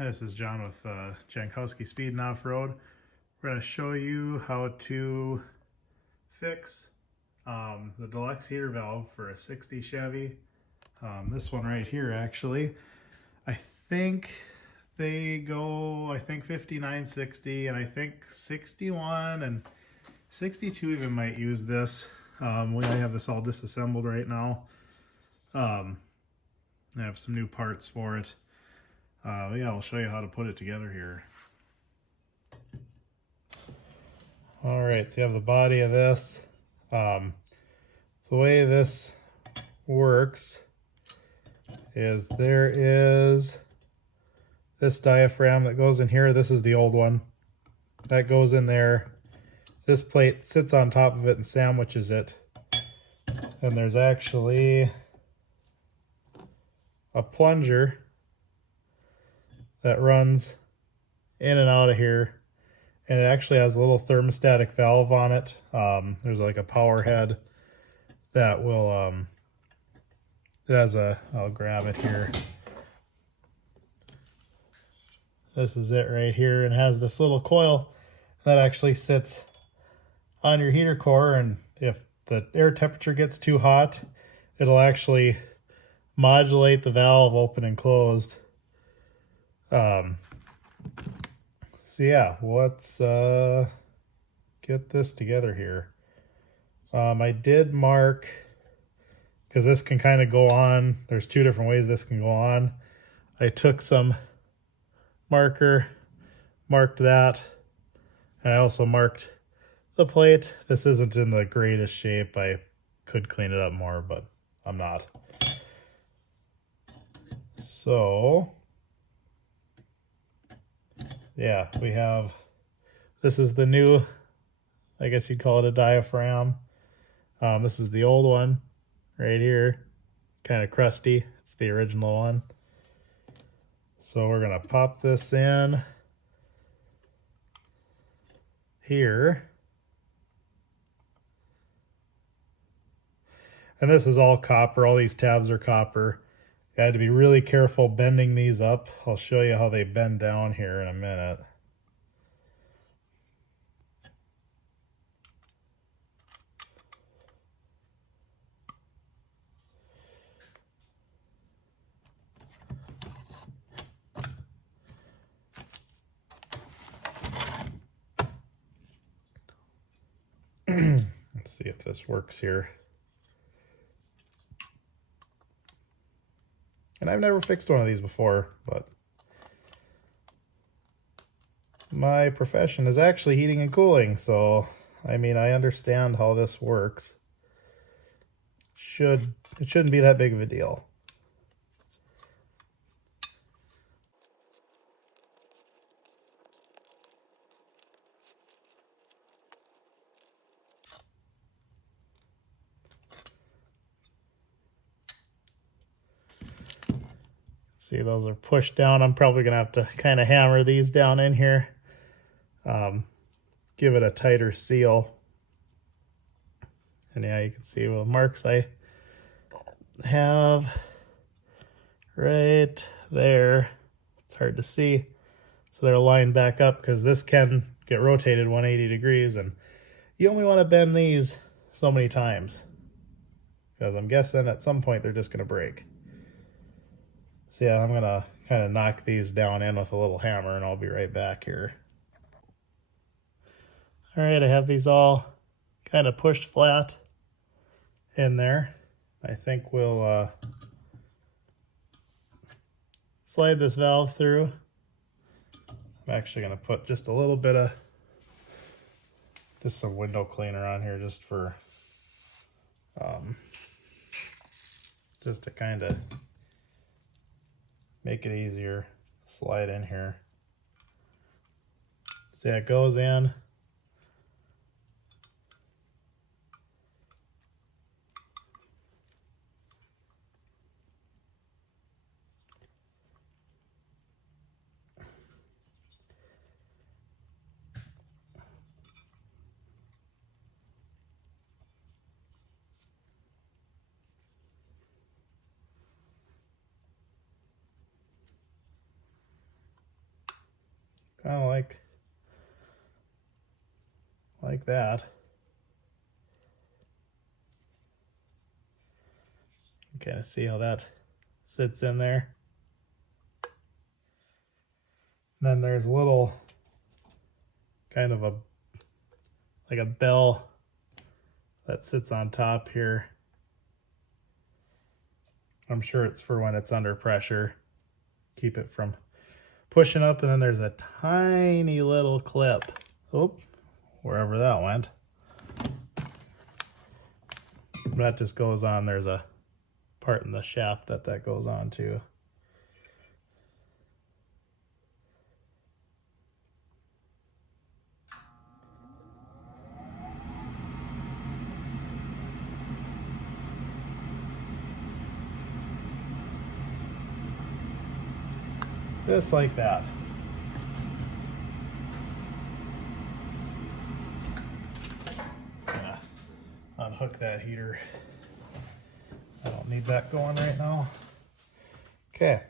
This is John with Jankowski Speed and Off-Road. We're going to show you how to fix the deluxe heater valve for a 60 Chevy. This one right here, actually. I think they go, 59, 60, and I think 61 and 62 even might use this. I have this all disassembled right now. I have some new parts for it. Yeah, I'll show you how to put it together here. Alright, so you have the body of this. The way this works is there is this diaphragm that goes in here. This is the old one. That goes in there. This plate sits on top of it and sandwiches it. And there's actually a plunger that runs in and out of here, and it actually has a little thermostatic valve on it. There's like a power head that will it has a, I'll grab it here. This is it right here, and has this little coil that actually sits on your heater core, and if the air temperature gets too hot, it'll actually modulate the valve open and closed. So yeah, let's get this together here. I did mark, because this can kind of go on, there's two different ways this can go on. I took some marker, marked that, and I also marked the plate. This isn't in the greatest shape. I could clean it up more, but I'm not. So yeah, we have, this is the new, I guess you'd call it a diaphragm. This is the old one right here. Kind of crusty. It's the original one. So we're going to pop this in here. And this is all copper. All these tabs are copper. I had to be really careful bending these up. I'll show you how they bend down here in a minute. Let's see if this works here. And I've never fixed one of these before, but my profession is actually heating and cooling, so I mean, I understand how this works. It shouldn't be that big of a deal. See, those are pushed down. I'm probably gonna have to kind of hammer these down in here. Give it a tighter seal. And yeah, you can see the marks I have right there. It's hard to see. So they're lined back up because this can get rotated 180 degrees, and you only want to bend these so many times, because I'm guessing at some point they're just going to break. So yeah, I'm going to kind of knock these down in with a little hammer, and I'll be right back here. All right, I have these all kind of pushed flat in there. I think we'll slide this valve through. I'm actually going to put just a little bit of some window cleaner on here just for just to kind of make it easier. Slide in here. See, it goes in. kind of like that. You can kind of see how that sits in there. And then there's a little kind of like a bell that sits on top here. I'm sure it's for when it's under pressure, keep it from pushing up. And then there's a tiny little clip, wherever that went. That just goes on. There's a part in the shaft that goes on to. Just like that. Unhook that heater. I don't need that going right now. Okay,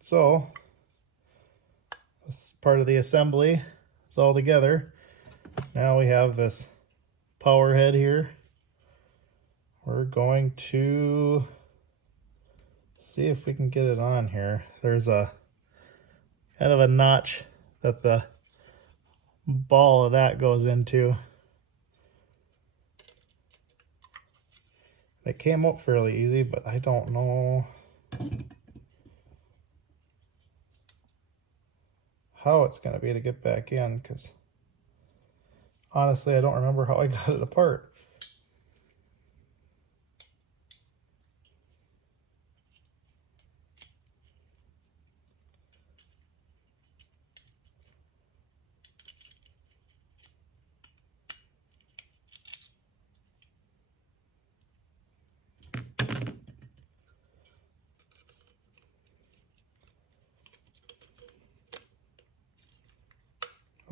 so this is part of the assembly. It's all together. Now we have this power head here. We're going to see if we can get it on here. There's a kind of a notch that the ball of that goes into. It came up fairly easy, but I don't know how it's going to be to get back in, because honestly I don't remember how I got it apart.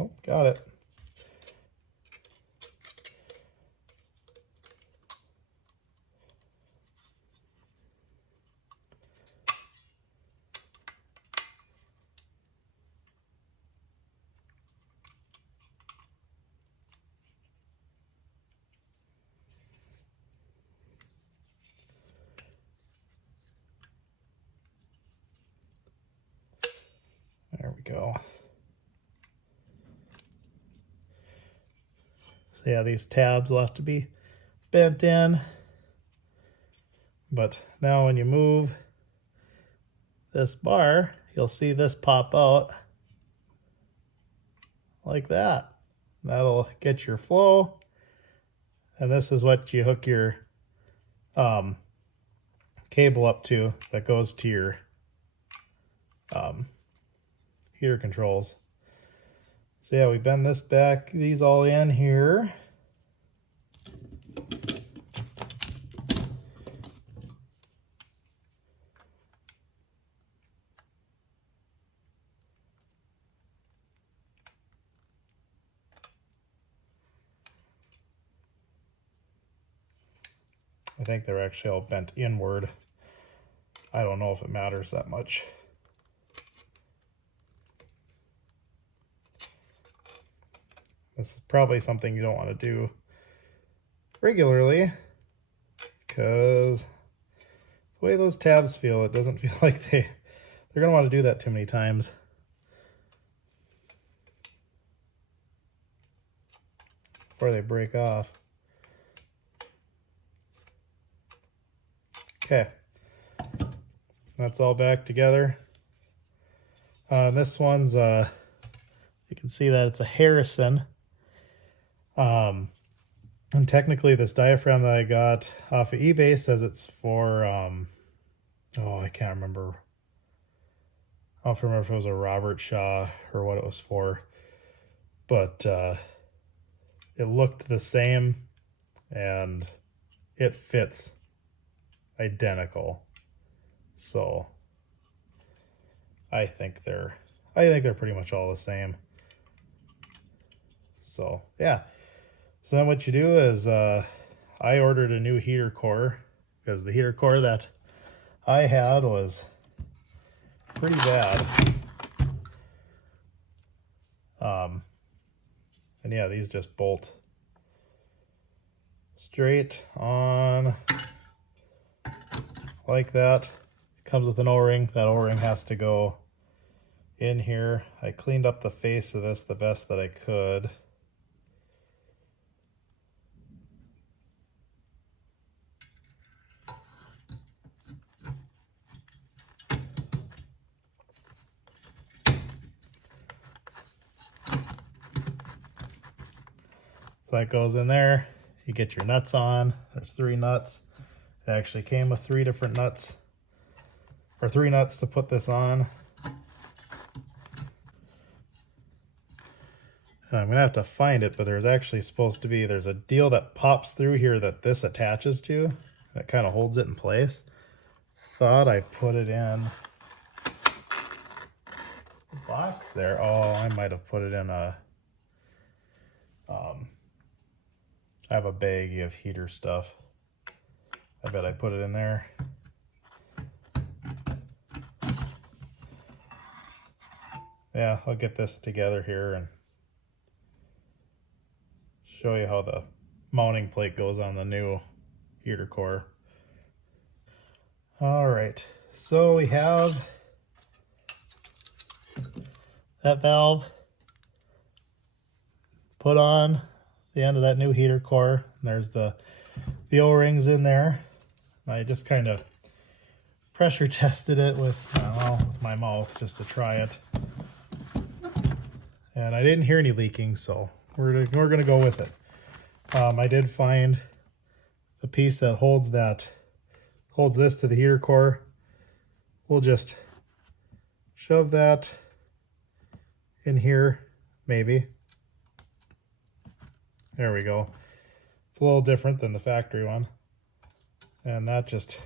Oh, got it. There we go. So yeah, these tabs will have to be bent in. But now when you move this bar, you'll see this pop out like that. That'll get your flow. And this is what you hook your cable up to that goes to your heater controls. So yeah, we bend this back, these all in here. I think they're actually all bent inward. I don't know if it matters that much. This is probably something you don't want to do regularly, because the way those tabs feel, it doesn't feel like they're going to want to do that too many times. Before they break off. Okay, that's all back together. This one's, you can see that it's a Harrison. And technically this diaphragm that I got off of eBay says it's for, oh, I can't remember. I don't remember if it was a Robert Shaw or what it was for, but it looked the same and it fits identical. So I think they're pretty much all the same. So yeah. So then what you do is I ordered a new heater core, because the heater core that I had was pretty bad. And yeah, these just bolt straight on like that. Comes with an O-ring. That O-ring has to go in here. I cleaned up the face of this the best that I could. So that goes in there. You get your nuts on. There's 3 nuts. It actually came with 3 different nuts, or 3 nuts to put this on. And I'm gonna have to find it, but there's actually supposed to be, there's a deal that pops through here that this attaches to, that kind of holds it in place. Thought I put it in the box there. Oh, I might have put it in a, I have a baggie of heater stuff. I bet I put it in there. Yeah, I'll get this together here and show you how the mounting plate goes on the new heater core. All right, so we have that valve put on the end of that new heater core. There's the O-rings in there. I just kind of pressure tested it with, well, with my mouth just to try it. And I didn't hear any leaking, so we're gonna go with it. I did find the piece that holds this to the heater core. We'll just shove that in here, maybe. There we go. It's a little different than the factory one. And that just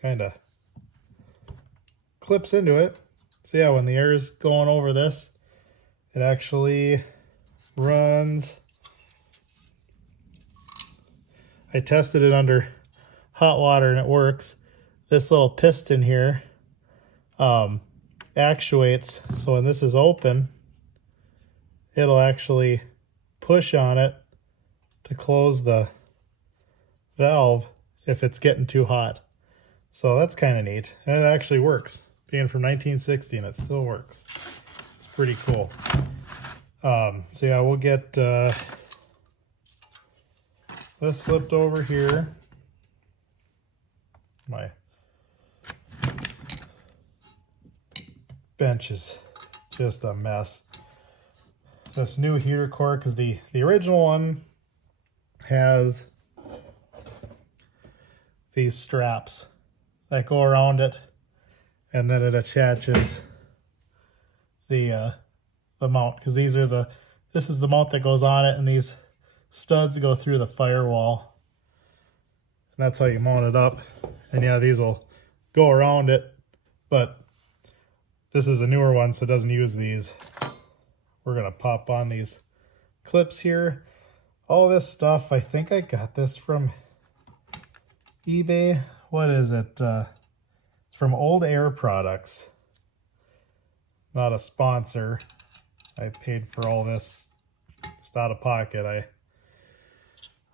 kind of clips into it. So yeah, when the air is going over this, it actually runs. I tested it under hot water and it works. This little piston here actuates, so when this is open, it'll actually push on it to close the valve if it's getting too hot. So that's kind of neat, and it actually works. Being from 1960, and it still works. It's pretty cool. So yeah, we'll get this flipped over here. My bench is just a mess. This new heater core, because the original one has these straps that go around it, and then it attaches the mount, because this is the mount that goes on it, and these studs go through the firewall, and that's how you mount it up. And yeah, these will go around it, but this is a newer one, so it doesn't use these. We're gonna pop on these clips here. All this stuff, I think I got this from eBay. What is it? It's from Old Air Products. Not a sponsor. I paid for all this just out of pocket.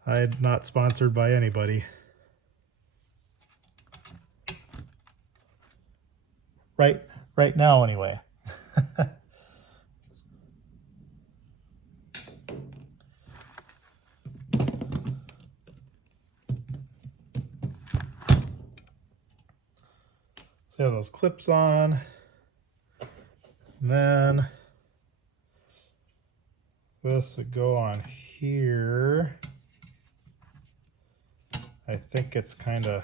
I'm not sponsored by anybody. Right now, anyway. So have those clips on, and then this would go on here. I think it's kind of,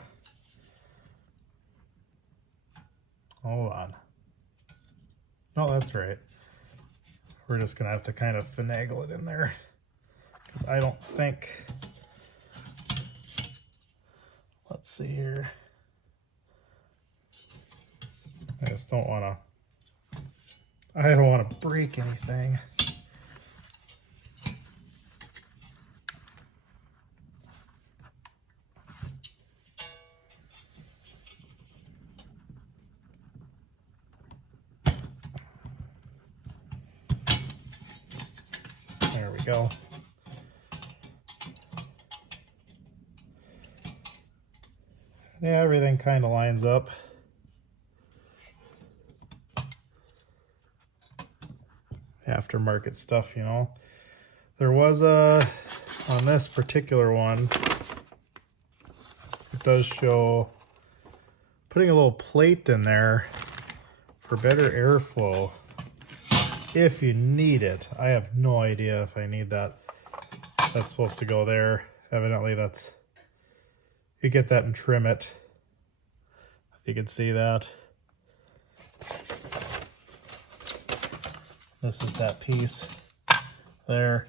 hold on. No, that's right. We're just gonna have to kind of finagle it in there, because I don't think, let's see here. I just don't want to break anything. we go. Yeah, everything kind of lines up. Aftermarket stuff, you know. There was on this particular one, it does show putting a little plate in there for better airflow if you need it. I have no idea if I need that. That's supposed to go there. Evidently that's, you get that and trim it. If you can see that. This is that piece there.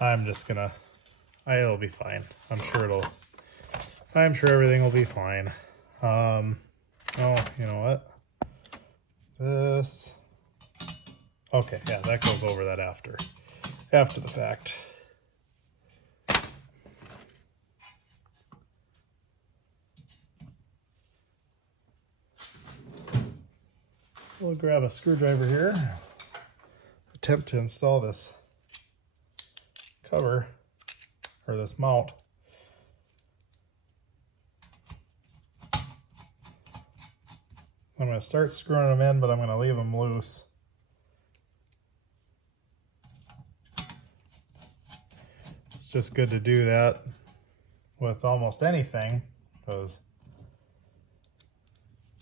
I'm just gonna, it'll be fine. I'm sure everything will be fine. Oh, you know what? This, okay, yeah, that goes over that after the fact. We'll grab a screwdriver here, attempt to install this cover, or this mount. I'm going to start screwing them in, but I'm going to leave them loose. It's just good to do that with almost anything, because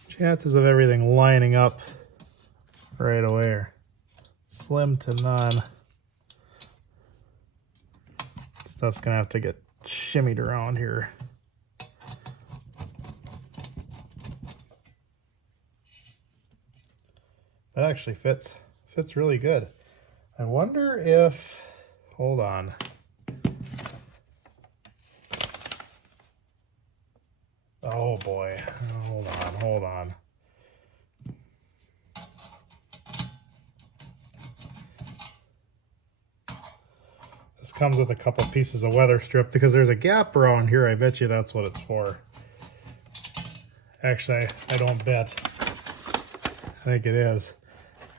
chances of everything lining up right away are slim to none. Stuff's going to have to get shimmied around here. That actually fits really good. I wonder if, hold on. Oh boy, hold on. This comes with a couple pieces of weather strip because there's a gap around here. I bet you that's what it's for. Actually, I don't bet. I think it is.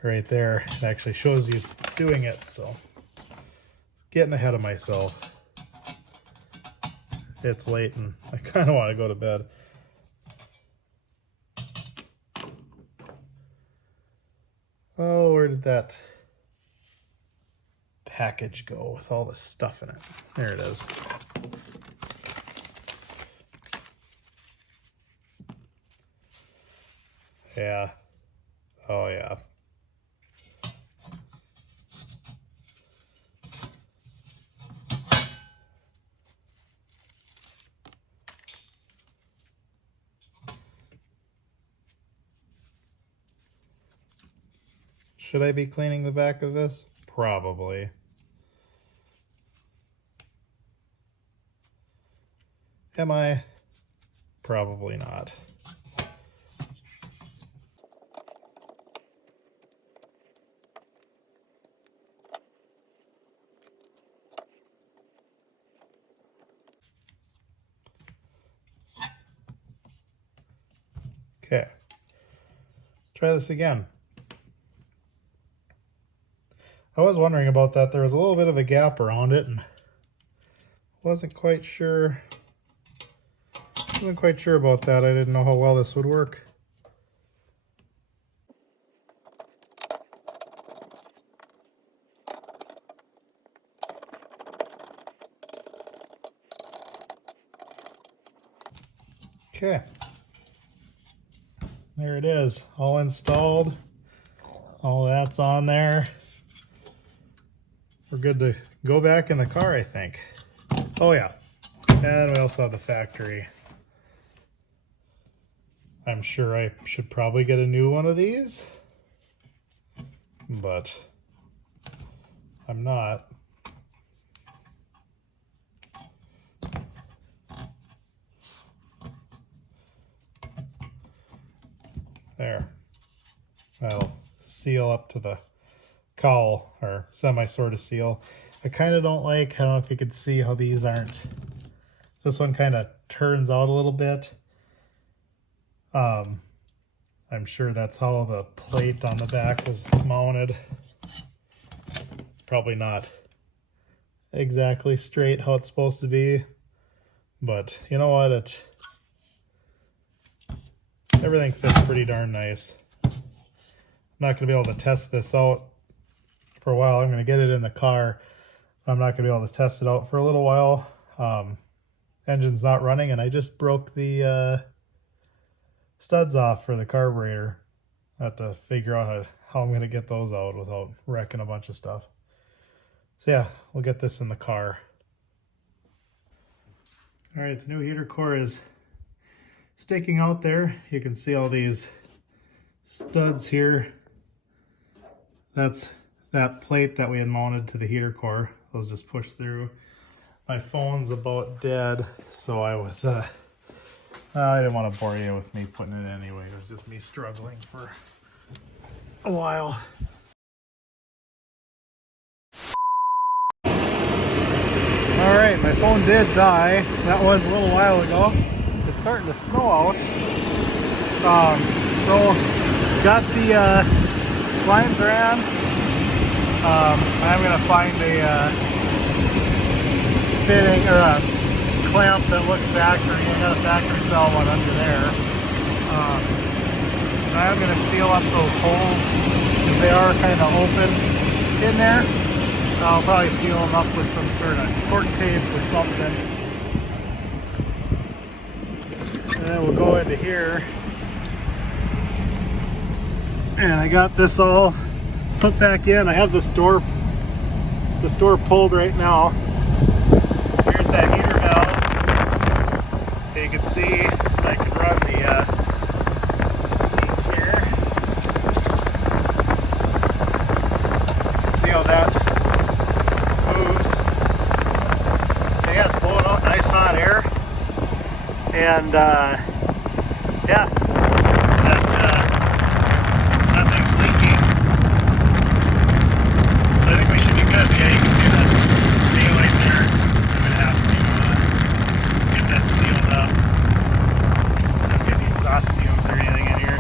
Right there, it actually shows you doing it, so getting ahead of myself. It's late and I kind of want to go to bed. Oh, where did that package go with all the stuff in it? There it is. Yeah. Oh yeah. Should I be cleaning the back of this? Probably. Am I? Probably not. Okay. Try this again. I was wondering about that. There was a little bit of a gap around it and wasn't quite sure about that. I didn't know how well this would work. Okay. There it is, all installed. All that's on there. We're good to go back in the car, I think. Oh yeah, and we also have the factory. I'm sure I should probably get a new one of these, but I'm not. There. That'll seal up to the cowl, or semi sort of seal. I kind of don't like, I don't know if you can see how these aren't, this one kind of turns out a little bit. I'm sure that's how the plate on the back was mounted. It's probably not exactly straight how it's supposed to be, but you know what, everything fits pretty darn nice. I'm not going to be able to test this out for a while. I'm going to get it in the car. I'm not going to be able to test it out for a little while. Engine's not running, and I just broke the studs off for the carburetor. I have to figure out how I'm going to get those out without wrecking a bunch of stuff. So yeah, we'll get this in the car. All right, the new heater core is sticking out there. You can see all these studs here. That's that plate that we had mounted to the heater core. Those just pushed through. My phone's about dead, so I was, I didn't want to bore you with me putting it anyway. It was just me struggling for a while. All right, my phone did die. That was a little while ago. It's starting to snow out. So got the lines ran. I'm gonna find a fitting or a clamp that looks factory. I got a factory style one under there. I'm gonna seal up those holes because they are kind of open in there. I'll probably seal them up with some sort of cork tape or something. And then we'll go into here. And I got this all put back in. I have the store pulled right now. Here's that heater valve. You can see I can run the heat here. You can see how that moves. Yeah, it's blowing out nice hot air. And yeah, that thing's leaking. So I think we should be good. Yeah, you can see that daylight there. I'm gonna have to get that sealed up. Not get any exhaust fumes or anything in here.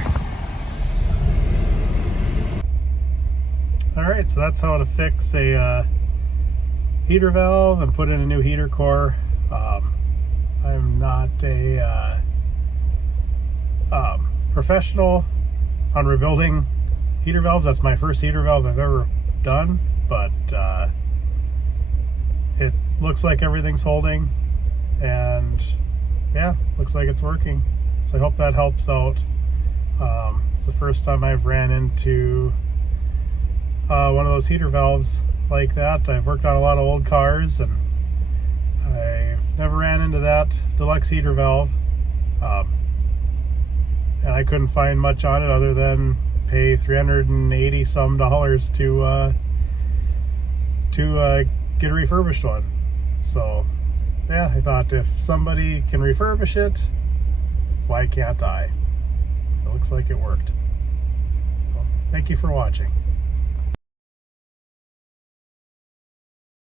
Alright, so that's how to fix a heater valve and put in a new heater core. I'm not a professional on rebuilding heater valves. That's my first heater valve I've ever done, but it looks like everything's holding, and yeah, looks like it's working. So I hope that helps out. It's the first time I've ran into one of those heater valves like that. I've worked on a lot of old cars, and I've never ran into that deluxe heater valve. And I couldn't find much on it other than pay $380 some to get a refurbished one. So yeah, I thought if somebody can refurbish it, why can't I? It looks like it worked. So thank you for watching.